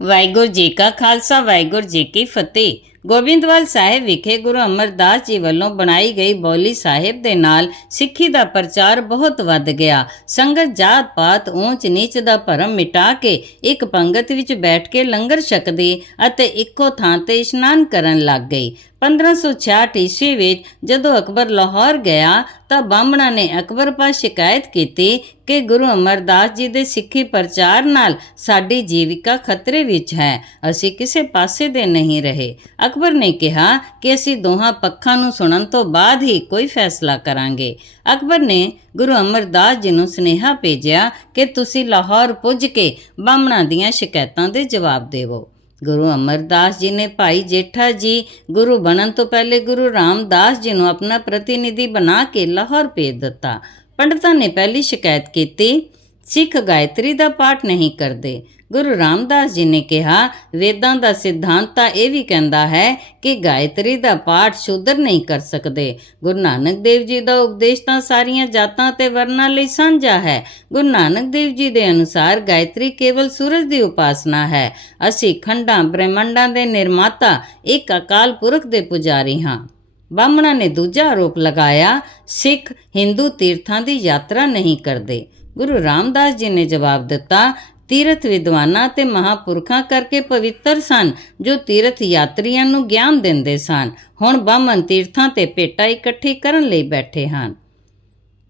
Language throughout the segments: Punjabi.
ਵਾਹਿਗੁਰੂ ਜੀ ਕਾ ਖਾਲਸਾ, ਵਾਹਿਗੁਰੂ ਜੀ ਕੀ ਫਤਿਹ। ਗੋਬਿੰਦਵਾਲ ਸਾਹਿਬ ਵਿਖੇ ਗੁਰੂ ਅਮਰਦਾਸ ਜੀ ਵੱਲੋਂ ਬਣਾਈ ਗਈ ਬੋਲੀ ਸਾਹਿਬ ਦੇ ਨਾਲ ਸਿੱਖੀ ਦਾ ਪ੍ਰਚਾਰ ਬਹੁਤ ਵੱਧ ਗਿਆ। ਸੰਗਤ ਜਾਤ ਪਾਤ, ਊਂਚ ਨੀਚ ਦਾ ਭਰਮ ਮਿਟਾ ਕੇ ਇੱਕ ਪੰਗਤ ਵਿੱਚ ਬੈਠ ਕੇ ਲੰਗਰ ਛਕਦੀ ਅਤੇ ਇੱਕੋ ਥਾਂ ਤੇ ਇਸ਼ਨਾਨ ਕਰਨ ਲੱਗ ਗਈ। 1566 ਈਸਵੀ ਵਿੱਚ ਜਦੋਂ ਅਕਬਰ ਲਾਹੌਰ ਗਿਆ ਤਾਂ ਬਾਹਮਣਾ ਨੇ ਅਕਬਰ ਪਾਸ ਸ਼ਿਕਾਇਤ ਕੀਤੀ ਕਿ ਗੁਰੂ ਅਮਰਦਾਸ ਜੀ ਦੇ ਸਿੱਖੀ ਪ੍ਰਚਾਰ ਨਾਲ ਸਾਡੀ ਜੀਵਿਕਾ ਖਤਰੇ ਵਿੱਚ ਹੈ। ਅਸੀਂ ਕਿਸੇ ਪਾਸੇ ਦੇ ਨਹੀਂ ਰਹੇ। ਅਕਬਰ ਨੇ ਕਿਹਾ ਕਿ ਅਸੀਂ ਦੋਹਾਂ ਪੱਖਾਂ ਨੂੰ ਸੁਣਨ ਤੋਂ ਬਾਅਦ ਹੀ ਕੋਈ ਫੈਸਲਾ ਕਰਾਂਗੇ। ਅਕਬਰ ਨੇ ਗੁਰੂ ਅਮਰਦਾਸ ਜੀ ਨੂੰ ਸੁਨੇਹਾ ਭੇਜਿਆ ਕਿ ਤੁਸੀਂ ਲਾਹੌਰ ਪੁੱਜ ਕੇ ਬਾਹਮਣਾ ਦੀਆਂ ਸ਼ਿਕਾਇਤਾਂ ਦੇ ਜਵਾਬ ਦੇਵੋ। ਗੁਰੂ ਅਮਰਦਾਸ ਜੀ ਨੇ ਭਾਈ ਜੇਠਾ ਜੀ ਗੁਰੂ ਬਣਨ ਤੋਂ ਪਹਿਲੇ ਗੁਰੂ ਰਾਮਦਾਸ ਜੀ ਨੂੰ ਆਪਣਾ ਪ੍ਰਤੀਨਿਧੀ ਬਣਾ ਕੇ ਲਾਹੌਰ ਭੇਜ ਦਿੱਤਾ। ਪੰਡਤਾਂ ਨੇ ਪਹਿਲੀ ਸ਼ਿਕਾਇਤ ਕੀਤੀ ਸਿੱਖ ਗਾਇਤਰੀ ਦਾ ਪਾਠ ਨਹੀਂ ਕਰਦੇ। ਗੁਰੂ ਰਾਮਦਾਸ ਜੀ ਨੇ ਕਿਹਾ, ਵੇਦਾਂ ਦਾ ਸਿਧਾਂਤ ਤਾਂ ਇਹ ਵੀ ਕਹਿੰਦਾ ਹੈ ਕਿ ਗਾਇਤਰੀ ਦਾ ਪਾਠ ਸ਼ੂਦਰ ਨਹੀਂ ਕਰ ਸਕਦੇ। ਗੁਰੂ ਨਾਨਕ ਦੇਵ ਜੀ ਦਾ ਉਪਦੇਸ਼ ਤਾਂ ਸਾਰੀਆਂ ਜਾਤਾਂ ਤੇ ਵਰਨਾਂ ਲਈ ਸਾਂਝਾ ਹੈ। ਗੁਰੂ ਨਾਨਕ ਦੇਵ ਜੀ ਦੇ ਅਨੁਸਾਰ ਗਾਇਤਰੀ ਕੇਵਲ ਸੂਰਜ ਦੀ ਉਪਾਸਨਾ ਹੈ। ਅਸੀਂ ਖੰਡਾਂ, ਬ੍ਰਹਿਮੰਡਾਂ ਦੇ ਨਿਰਮਾਤਾ, ਇੱਕ ਅਕਾਲ ਪੁਰਖ ਦੇ ਪੁਜਾਰੀ ਹਾਂ। ਬਾਹਮਣਾ ਨੇ ਦੂਜਾ ਆਰੋਪ ਲਗਾਇਆ, ਸਿੱਖ ਹਿੰਦੂ ਤੀਰਥਾਂ ਦੀ ਯਾਤਰਾ ਨਹੀਂ ਕਰਦੇ। ਗੁਰੂ ਰਾਮਦਾਸ ਜੀ ਨੇ ਜਵਾਬ ਦਿੱਤਾ, ਤੀਰਥ ਵਿਦਵਾਨਾਂ ਤੇ ਮਹਾਪੁਰਖਾਂ ਕਰਕੇ ਪਵਿੱਤਰ ਸਨ, ਜੋ ਤੀਰਥ ਯਾਤਰੀਆਂ ਨੂੰ ਗਿਆਨ ਦਿੰਦੇ ਸਨ। ਹੁਣ ਬਾਹਮਣ ਤੀਰਥਾਂ ਤੇ ਭੇਟਾ ਇਕੱਠੀ ਕਰਨ ਲਈ ਬੈਠੇ ਹਨ।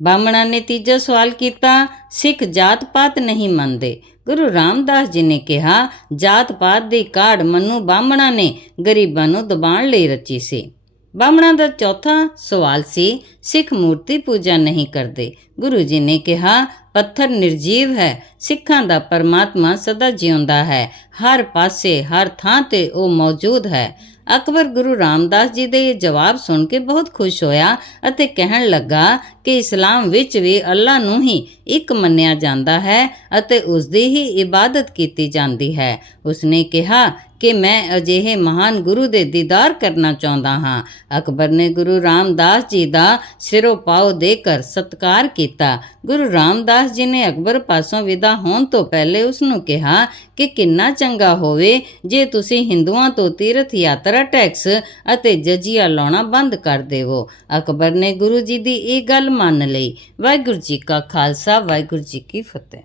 ਬਾਹਮਣਾਂ ਨੇ ਤੀਜਾ ਸਵਾਲ ਕੀਤਾ, ਸਿੱਖ ਜਾਤ ਪਾਤ ਨਹੀਂ ਮੰਨਦੇ। ਗੁਰੂ ਰਾਮਦਾਸ ਜੀ ਨੇ ਕਿਹਾ ਜਾਤ ਪਾਤ ਦੀ ਕਾਢ ਮਨੂ ਬਾਹਮਣਾਂ ਨੇ, ਗਰੀਬਾਂ ਨੂੰ ਦਬਾਉਣ ਲਈ ਰਚੀ ਸੀ। ਬਾਹਮਣਾਂ ਦਾ ਚੌਥਾ ਸਵਾਲ ਸੀ, ਸਿੱਖ ਮੂਰਤੀ ਪੂਜਾ ਨਹੀਂ ਕਰਦੇ। ਗੁਰੂ ਜੀ ਨੇ ਕਿਹਾ, ਪੱਥਰ ਨਿਰਜੀਵ ਹੈ, ਸਿੱਖਾਂ ਦਾ ਪਰਮਾਤਮਾ ਸਦਾ ਜਿਉਂਦਾ ਹੈ, ਹਰ ਪਾਸੇ, ਹਰ ਥਾਂ ਤੇ ਉਹ ਮੌਜੂਦ ਹੈ। ਅਕਬਰ ਗੁਰੂ ਰਾਮਦਾਸ ਜੀ ਦੇ ਇਹ ਜਵਾਬ ਸੁਣ ਕੇ ਬਹੁਤ ਖੁਸ਼ ਹੋਇਆ ਅਤੇ ਕਹਿਣ ਲੱਗਾ ਕਿ ਇਸਲਾਮ ਵਿੱਚ ਵੀ ਅੱਲਾ ਨੂੰ ਹੀ ਇੱਕ ਮੰਨਿਆ ਜਾਂਦਾ ਹੈ ਅਤੇ ਉਸ ਦੀ ਹੀ ਇਬਾਦਤ ਕੀਤੀ ਜਾਂਦੀ ਹੈ। ਉਸਨੇ ਕਿਹਾ ਕਿ ਮੈਂ ਅਜਿਹੇ ਮਹਾਨ ਗੁਰੂ ਦੇ ਦੀਦਾਰ ਕਰਨਾ ਚਾਹੁੰਦਾ ਹਾਂ। ਅਕਬਰ ਨੇ ਗੁਰੂ ਰਾਮਦਾਸ ਜੀ ਦਾ ਸਿਰੋਂ ਦੇ ਕਰ ਸਤਕਾਰ ਕੀਤਾ। ਗੁਰੂ ਰਾਮਦਾਸ ਜੀ ਨੇ ਅਕਬਰ ਪਾਸੋਂ ਵਿਦਾ ਹੋਣ ਤੋਂ ਪਹਿਲੇ ਉਸ ਨੂੰ ਕਿਹਾ ਕਿ ਕਿੰਨਾ ਚੰਗਾ ਹੋਵੇ ਜੇ ਤੁਸੀਂ ਹਿੰਦੂਆਂ ਤੋਂ ਤੀਰਥ ਯਾਤਰਾ, ਟੈਕਸ ਅਤੇ ਜਜੀਆ ਲਾਉਣਾ ਬੰਦ ਕਰ ਦੇਵੋ। ਅਕਬਰ ਨੇ ਗੁਰੂ ਜੀ ਦੀ ਇਹ ਗੱਲ ਮੰਨ ਲਈ। ਵਾਹਿਗੁਰੂ ਜੀ ਕਾ ਖਾਲਸਾ, ਵਾਹਿਗੁਰੂ ਜੀ ਕੀ ਫਤਿਹ।